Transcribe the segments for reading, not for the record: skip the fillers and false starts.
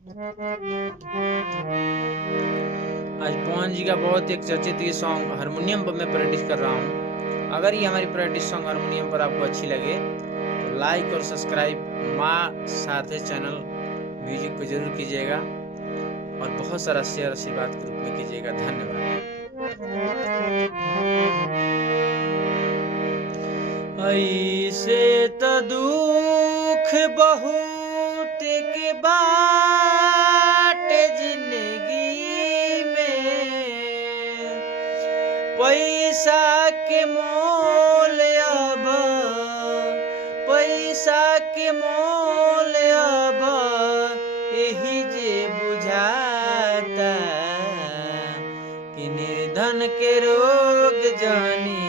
आज पवन जी का बहुत एक चर्चित ये सॉन्ग हारमोनियम पर मैं प्रैक्टिस कर रहा हूँ। अगर ये हमारी प्रैक्टिस सॉन्ग हारमोनियम पर आपको अच्छी लगे तो लाइक और सब्सक्राइब माँ साथे चैनल म्यूजिक को जरूर कीजिएगा और बहुत सारा शेयर आशीर्वाद के रूप में कीजिएगा। धन्यवाद। ऐसे तो दुख बहुत के बाट जिंदगी में, पैसा के मोल अब, पैसा के मोल अब यही जे बुझाता कि निर्धन के रोग जानी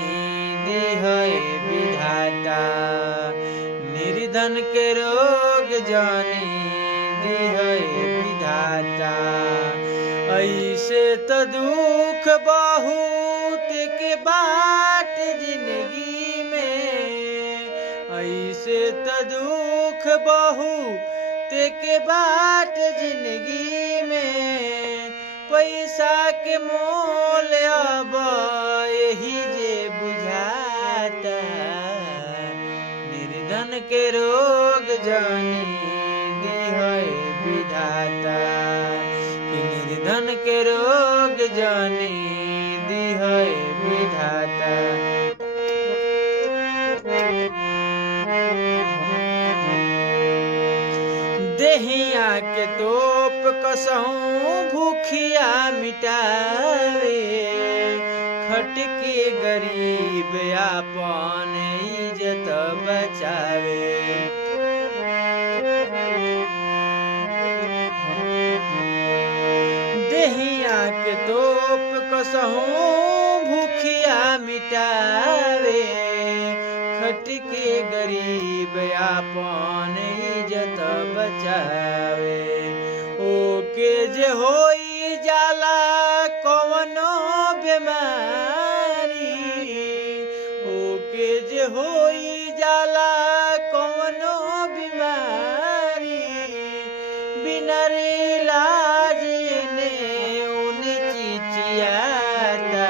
दी है विधाता, निर्धन के रोग जानी दी है विधाता। ऐसे तो दुख बहुत के बाट जिंदगी में, ऐसे तो दुख बहुत के बाट जिंदगी में, पैसा के मोल अब यही जे बुझाता, निर्धन के रोग जानी दी है विधाता, कि निर्धन के रोग जानी दी है विधाता। देहिया के तोप कसहूं भूखिया मिटावे, खट के गरीब आपन इज्जत बचावे। देहिया के तोप कसहूं भूखिया मिटावे, खट के गरीब आपन इज्जत बचावे। ओके जे होई जाला कवनो बीमारी, ओके जे होई जाला कवनो बीमारी, बिना इलाज ने उन चिचियाता,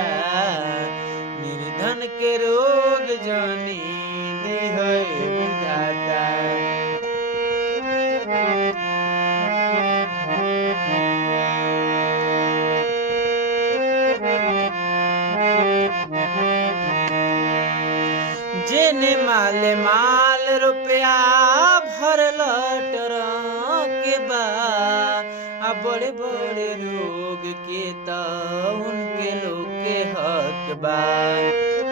निर्धन के रोग जानी दी है विधाता। जेने माले माल रुपया भरल ट्रक बा, आ बड़े बड़े रोग के त उनके लोग के हक बा।